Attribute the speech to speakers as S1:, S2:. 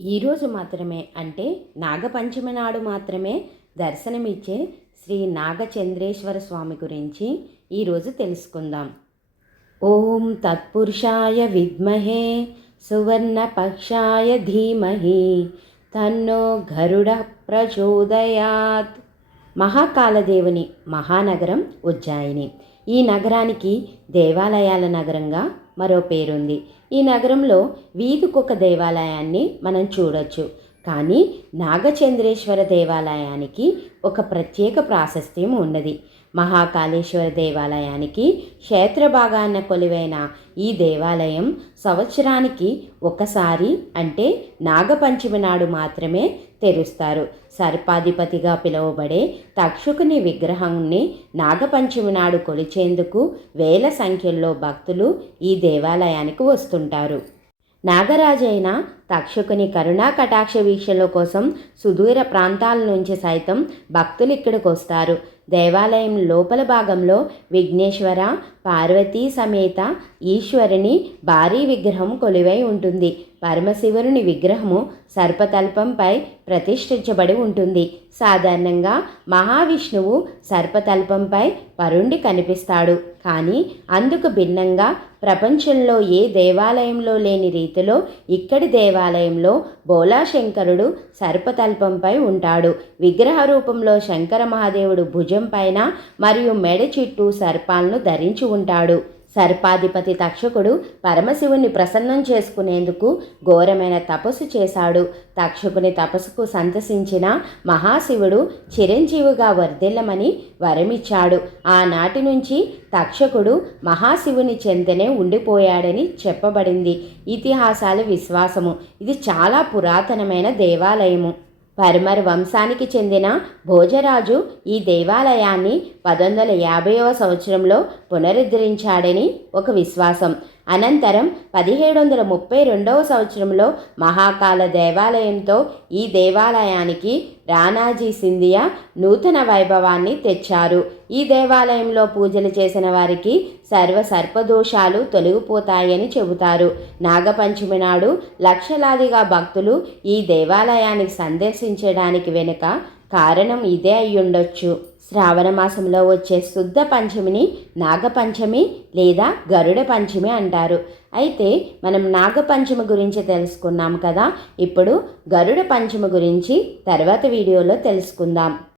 S1: ఈరోజు మాత్రమే అంటే నాగపంచమి నాడు మాత్రమే దర్శనమిచ్చే శ్రీ నాగచంద్రేశ్వర స్వామి గురించి ఈరోజు తెలుసుకుందాం. ఓం తత్పురుషాయ విద్మహే సువర్ణపక్షాయ ధీమహి తన్నో గరుడ ప్రచోదయాత్. మహాకాలదేవుని మహానగరం ఉజ్జాయిని. ఈ నగరానికి దేవాలయాల నగరంగా మరో పేరుంది. ఈ నగరంలో వీధికొక దేవాలయాన్ని మనం చూడొచ్చు. కానీ నాగచంద్రేశ్వర దేవాలయానికి ఒక ప్రత్యేక ప్రాశస్త్యం ఉన్నది. మహాకాళేశ్వర దేవాలయానికి క్షేత్రభాగాన కొలివైన ఈ దేవాలయం సంవత్సరానికి ఒకసారి అంటే నాగపంచమి నాడు మాత్రమే తెరుస్తారు. సర్పాధిపతిగా పిలువబడే తక్షకుని విగ్రహాన్ని నాగపంచమి నాడు కొలిచేందుకు వేల సంఖ్యలో భక్తులు ఈ దేవాలయానికి వస్తుంటారు. నాగరాజైన తక్షకుని కరుణా కటాక్ష వీక్షల కోసం సుదూర ప్రాంతాల నుంచి సైతం భక్తులు ఇక్కడికి వస్తారు దేవాలయం లోపల భాగంలో విఘ్నేశ్వర పార్వతీ సమేత ఈశ్వరుని భారీ విగ్రహం కొలువై ఉంటుంది. పరమశివుని విగ్రహము సర్పతల్పంపై ప్రతిష్ఠించబడి ఉంటుంది. సాధారణంగా మహావిష్ణువు సర్పతల్పంపై పరుండి కనిపిస్తాడు. కానీ అందుకు భిన్నంగా ప్రపంచంలో ఏ దేవాలయంలో లేని రీతిలో ఇక్కడి దేవాలయంలో బోలాశంకరుడు సర్పతల్పంపై ఉంటాడు. విగ్రహ రూపంలో శంకర మహాదేవుడు భుజం పైన మరియు మెడ చుట్టూ సర్పాలను ధరించి ఉంటాడు. సర్పాధిపతి తక్షకుడు పరమశివుని ప్రసన్నం చేసుకునేందుకు ఘోరమైన తపస్సు చేశాడు. తక్షకుని తపస్సుకు సంతసించిన మహాశివుడు చిరంజీవిగా వర్ధిల్లమని వరమిచ్చాడు. ఆనాటి నుంచి తక్షకుడు మహాశివుని చెంతనే ఉండిపోయాడని చెప్పబడింది. ఇతిహాసాల విశ్వాసము. ఇది చాలా పురాతనమైన దేవాలయము. పరమర్ వంశానికి చెందిన భోజరాజు ఈ దేవాలయాన్ని పదొందల యాభైవ సంవత్సరంలో పునరుద్ధరించాడని ఒక విశ్వాసం. అనంతరం పదిహేడు వందల ముప్పై రెండవ సంవత్సరంలో మహాకాల దేవాలయంతో ఈ దేవాలయానికి రాణాజీ సింధియా నూతన వైభవాన్ని తెచ్చారు. ఈ దేవాలయంలో పూజలు చేసిన వారికి సర్వ సర్పదోషాలు తొలగిపోతాయని చెబుతారు. నాగపంచమి నాడు లక్షలాదిగా భక్తులు ఈ దేవాలయానికి సందర్శించడానికి వెనుక కారణం ఇదే అయ్యుండొచ్చు. శ్రావణ మాసంలో వచ్చే శుద్ధ పంచమిని నాగపంచమి లేదా గరుడ పంచమి అంటారు. అయితే మనం నాగపంచమి గురించి తెలుసుకున్నాం కదా. ఇప్పుడు గరుడ పంచమి గురించి తర్వాత వీడియోలో తెలుసుకుందాం.